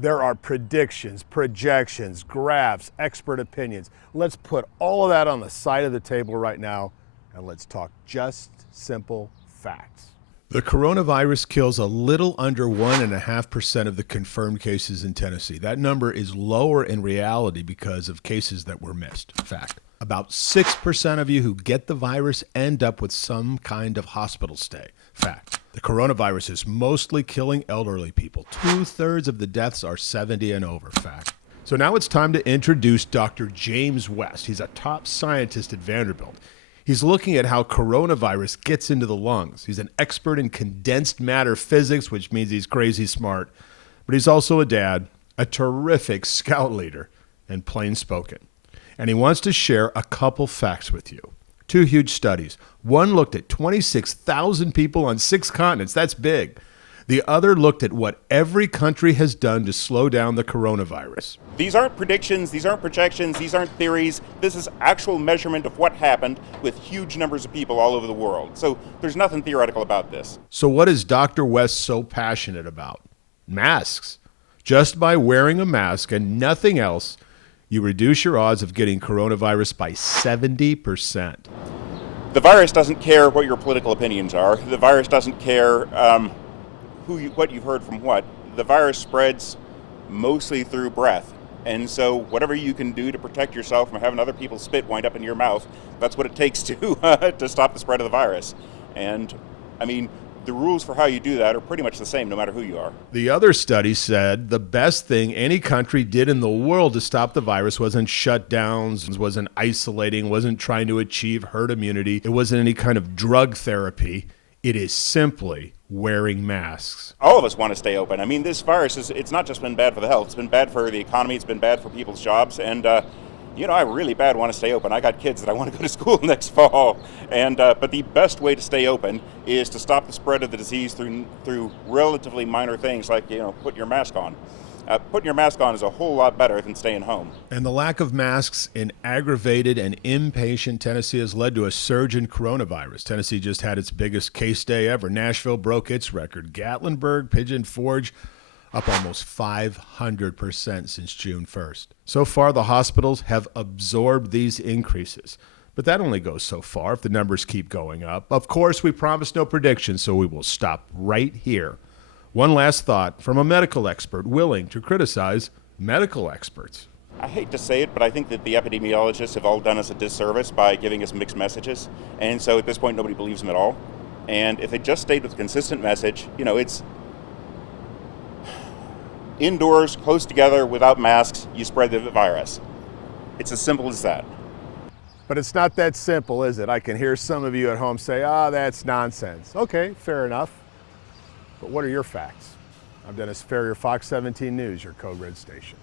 There are predictions, projections, graphs, expert opinions. Let's put all of that on the side of the table right now, and let's talk just simple facts. The coronavirus kills a little under 1.5% of the confirmed cases in Tennessee. That number is lower in reality because of cases that were missed. Fact. About 6% of you who get the virus end up with some kind of hospital stay. Fact. The coronavirus is mostly killing elderly people. 2/3 of the deaths are 70 and over. Fact. So now it's time to introduce Dr. James West. He's a top scientist at Vanderbilt. He's looking at how coronavirus gets into the lungs. He's an expert in condensed matter physics, which means he's crazy smart. But he's also a dad, a terrific scout leader, and plain spoken. And he wants to share a couple facts with you. 2 huge studies. One looked at 26,000 people on 6 continents. That's big. The other looked at what every country has done to slow down the coronavirus. These aren't predictions, these aren't projections, these aren't theories. This is actual measurement of what happened with huge numbers of people all over the world. So there's nothing theoretical about this. So what is Dr. West so passionate about? Masks. Just by wearing a mask and nothing else, you reduce your odds of getting coronavirus by 70%. The virus doesn't care what your political opinions are. The virus doesn't care what you've heard from what. The virus spreads mostly through breath. And so whatever you can do to protect yourself from having other people's spit wind up in your mouth, that's what it takes to stop the spread of the virus. And I mean, the rules for how you do that are pretty much the same no matter who you are. The other study said the best thing any country did in the world to stop the virus wasn't shutdowns, wasn't isolating, wasn't trying to achieve herd immunity. It wasn't any kind of drug therapy. It is simply wearing masks. All of us want to stay open. I mean, this virus it's not just been bad for the health. It's been bad for the economy. It's been bad for people's jobs. And, I really bad want to stay open. I got kids that I want to go to school next fall. And but the best way to stay open is to stop the spread of the disease through relatively minor things like, putting your mask on. Putting your mask on is a whole lot better than staying home. And the lack of masks in aggravated and impatient Tennessee has led to a surge in coronavirus. Tennessee just had its biggest case day ever. Nashville broke its record. Gatlinburg, Pigeon Forge, up almost 500% since June 1st. So far, the hospitals have absorbed these increases. But that only goes so far if the numbers keep going up. Of course, we promise no predictions, so we will stop right here. One last thought from a medical expert willing to criticize medical experts. I hate to say it, but I think that the epidemiologists have all done us a disservice by giving us mixed messages. And so at this point, nobody believes them at all. And if they just stayed with a consistent message, it's indoors, close together, without masks, you spread the virus. It's as simple as that. But it's not that simple, is it? I can hear some of you at home say, that's nonsense. Okay, fair enough. But what are your facts? I'm Dennis Ferrier, Fox 17 News, your Code Red station.